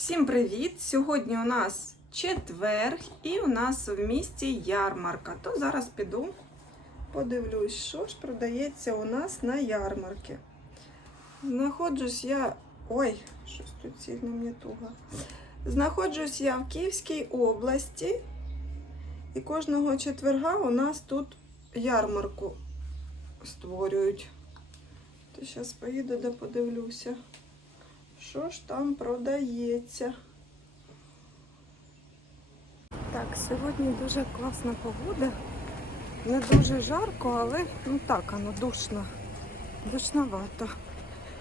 Всім привіт! Сьогодні у нас четверг і у нас в місті ярмарка. То зараз піду подивлюсь, що ж продається у нас на ярмарці. Знаходжусь я. Ой, щось тут сильно мені туго. Знаходжусь я в Київській області, і кожного четверга у нас тут ярмарку створюють. То зараз поїду да подивлюся. Що ж там продається? Так, сьогодні дуже класна погода. Не дуже жарко, але ну так, воно душно. Душновато.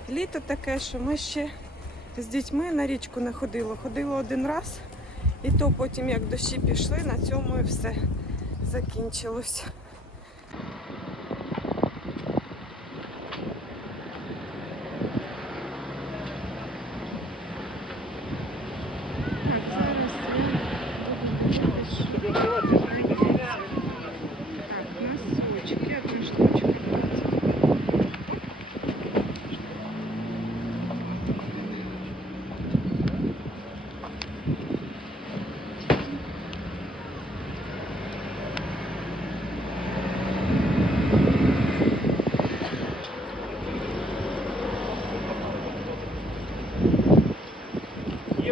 Літо таке, що ми ще з дітьми на річку не ходили. Ходили один раз, і то потім, як дощі пішли, на цьому і все закінчилось. Так, зараз я Так, носочки, одна штучка.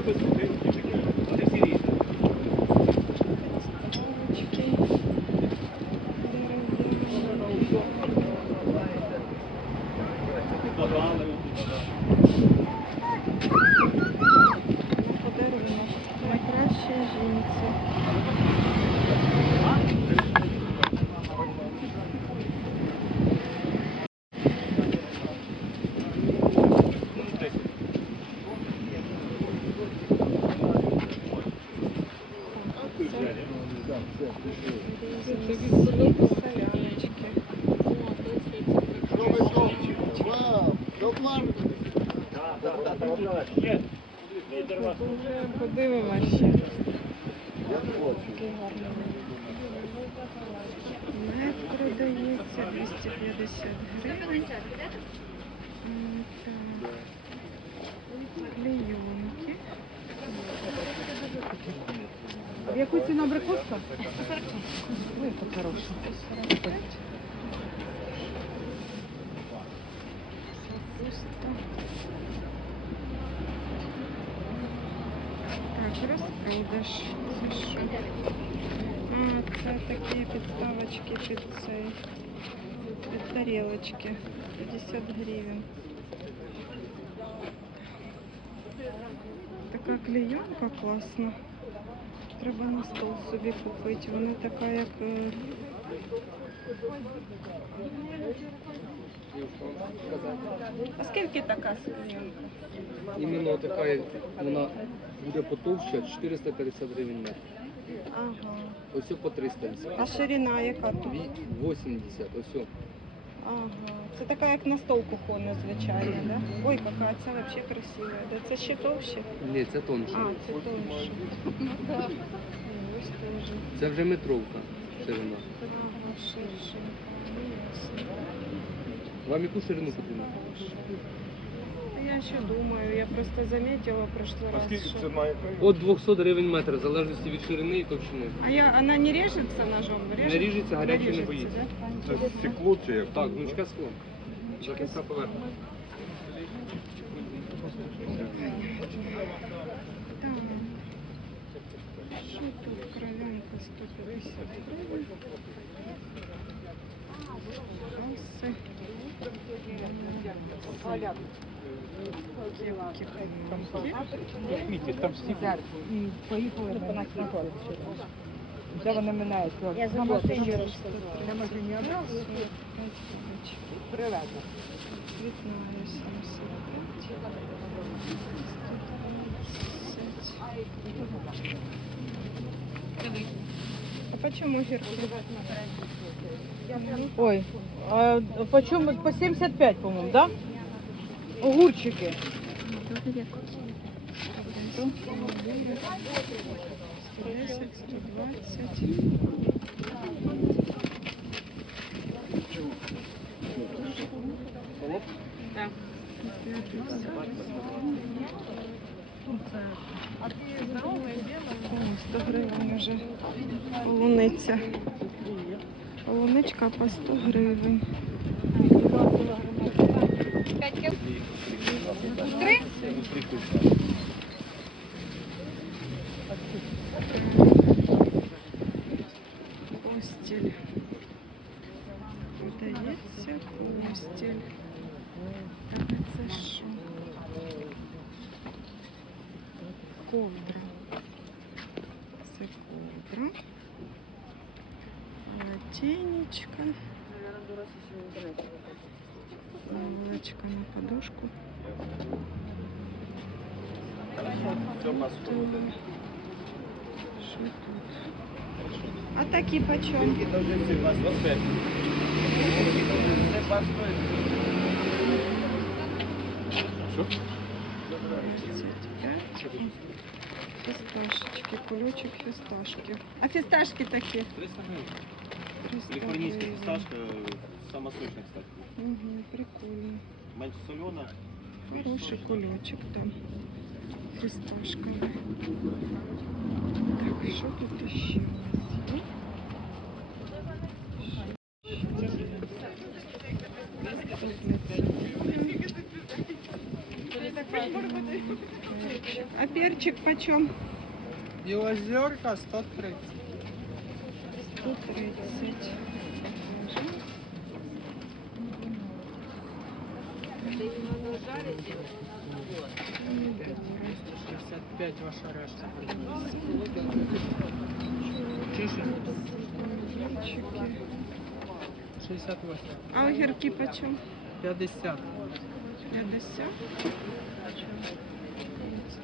Є Є. Подивимося ще. Такий гарний мед продається 250 гривень. М, так. Клейонки. В яку ціну абрикоска? Ой, це хороше. Капуста. Так, розпродаж. Це що? А, це такі підставочки під цей. Під тарілочки. 50 гривень. Така клейонка класна. Треба на стол собі купити. Вона така, як. А скільки така клейонка? Іменно така, вона буде потовща, 450 гривень метр. Ага. Ось по 350. А ширина яка тут? Ві- 80, ось. Ага. Це така, як на стол кухонна, звичайна, да? Ой, яка це взагалі красива. Да? Це ще товще? Ні, це тонше. А, це тонше. Ось теж. Це вже метровка ширина. Ага, ширше. Ну, ясно. Вам яку ширину потрібно? Я ще думаю, я просто заметила в прошлый раз. Скільки що- це має? От 200 гривень метр, в залежності від ширини і товщини. А я, она не режется ножом? Не ріжеться, гаряче не боїться. да? Це стекло чи як? Так, гнучка скло. Захисна поверхня. Що тут кровянка 150 гривень? Там поїхали на город. Вже вони минають. Я забула, що роз- на машині одразу привезли. Цветная 75. А почему гірки? Ой, а по чому? По 75, по-моєму, да? Огурчики. 110, а ти здоровий, О, 100 гривень вже полуниця. Полуничка по 100 гривень. Три? Наволочка на подушку. Що тут? А такі почем? Фісташечки, кульочок фісташки. А фісташки такі? 300 гривень. 300 Калифорнийский гривень. фисташка самая сочная, кстати. Угу, прикольно. Меньше солена. Хороший кульочок там. Фісташка. Так, що тут ще у нас є? А перчик почем? Білозерка 130. 130. Помидоры. 65 ваша решта. Огурчики. 68. А огірки почем? 50. 50.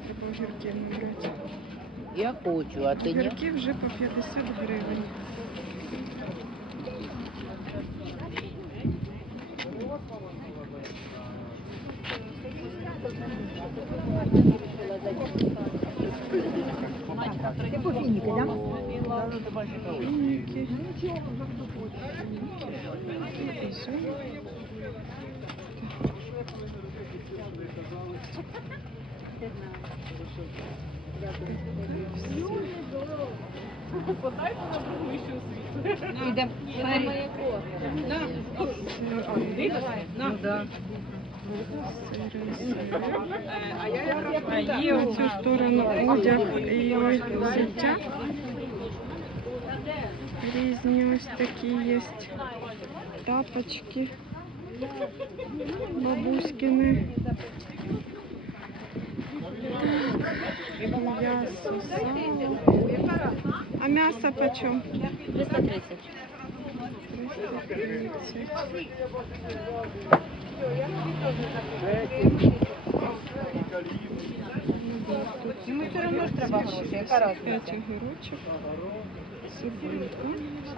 Треба огірки не брати. Я хочу, а ти ні? Огірки вже по 50 гривень. Фініки. Ізюм. А є в цю сторону одяг і взуття. Різні ось такі є. Тапочки. Бабуськини. М'ясо, сало. А м'ясо почем? 330. 330. Йому все одно ж треба гроші, яка разниця? 5 огірочок. Цибулька.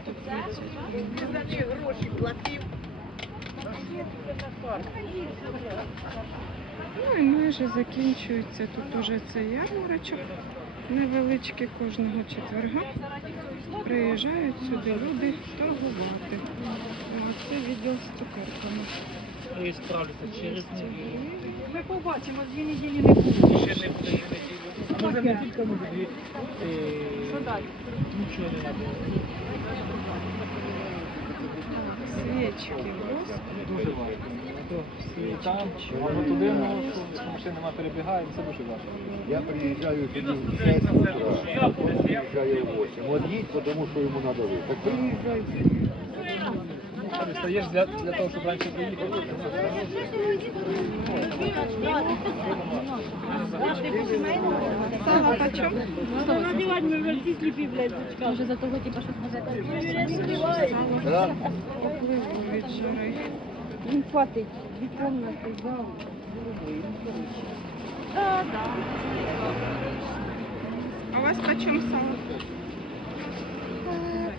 130 гривень. Ну і майже закінчується тут уже цей ярмарочок. Невеличкий кожного четверга. Приїжджають сюди люди торгувати. Ну, а це відділ з цукерками. І справлюся через 200. Ми побачимо, дві неділі не буде. Ще не буде неділю. А може не тільки може дві. Що далі? Нічого не треба. Свічки. Дуже важко. Там, туди, ну, що машин нема перебігає, це дуже важко. Я приїжджаю сюда в 6 утра, приезжает в 8. Вот едь, потому что ему надо выйти. Так приезжай. Ти встаєш для, для того, щоб раніше приїхати. Сало почем? Може за того типу, що газета. Да? Попливу від жари. Їм хватить. Дві комнати, зал. А у вас почем сало?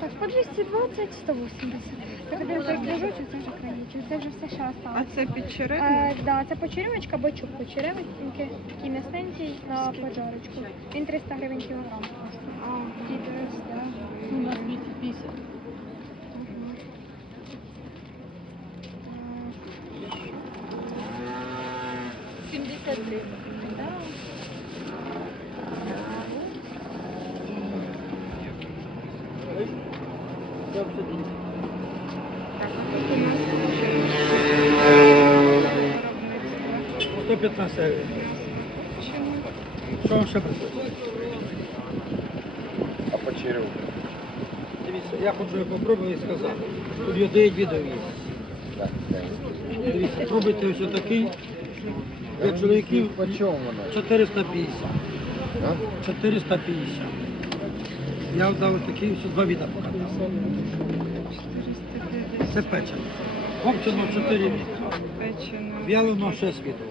Так, по 220, 180. Це тобі вже кажу, чи це вже краї, це вже все ще А це під черевина? Е, да, це почеревочка, бочок почеревинки, такий м'ясненький на Скільки? пожарочку. Він 300 гривень кілограм коштує. Дід Рис, да. Ну, у нас 250. Е, 73. 115 гривень. Що вам ще присутні? А по череву? Дивіться, я хочу попробую і сказати. Тут є 9 відео є. Так, так. Дивіться, пробуйте ось такий. Для чоловіків По чому вона? 450. А? 450. Я дав ось такий, ось два віда показав. Це печено. Копчено 4 віда. печено. В'ялено 6 відео.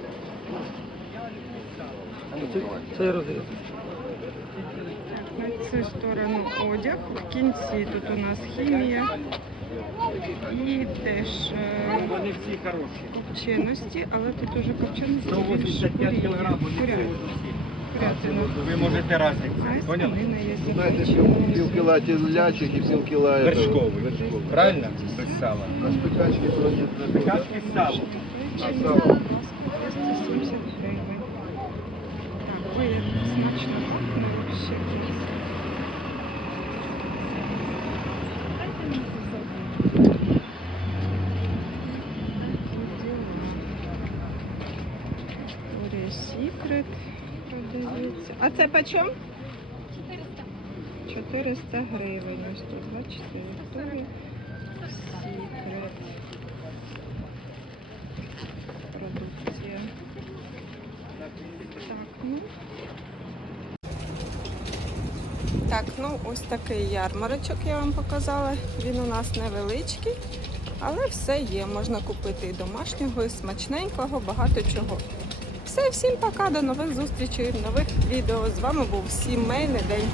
Це, розріз. На цю сторону одяг. В кінці тут у нас хімія. І теж е, Вони всі хороші. копченості, але тут уже копченості більш 185 кг, вони всі курятина. Ви можете разник. А свинина є Знаєте, пів кіла телячих і пів кіла Вершковий. Правильно? Без сала. На спекачки сало. А сало? 270 гривень. Так, ой, як смачно пахне вообще. Secret продається. А це почем? 400 гривень. Ось тут, бачите, Victoria's Secret. Продукція. Так, ну. Так, ну ось такий ярмарочок я вам показала. Він у нас невеличкий, але все є. Можна купити і домашнього, і смачненького, багато чого. Все, всім пока, до нових зустрічей, нових відео. З вами був сімейний день.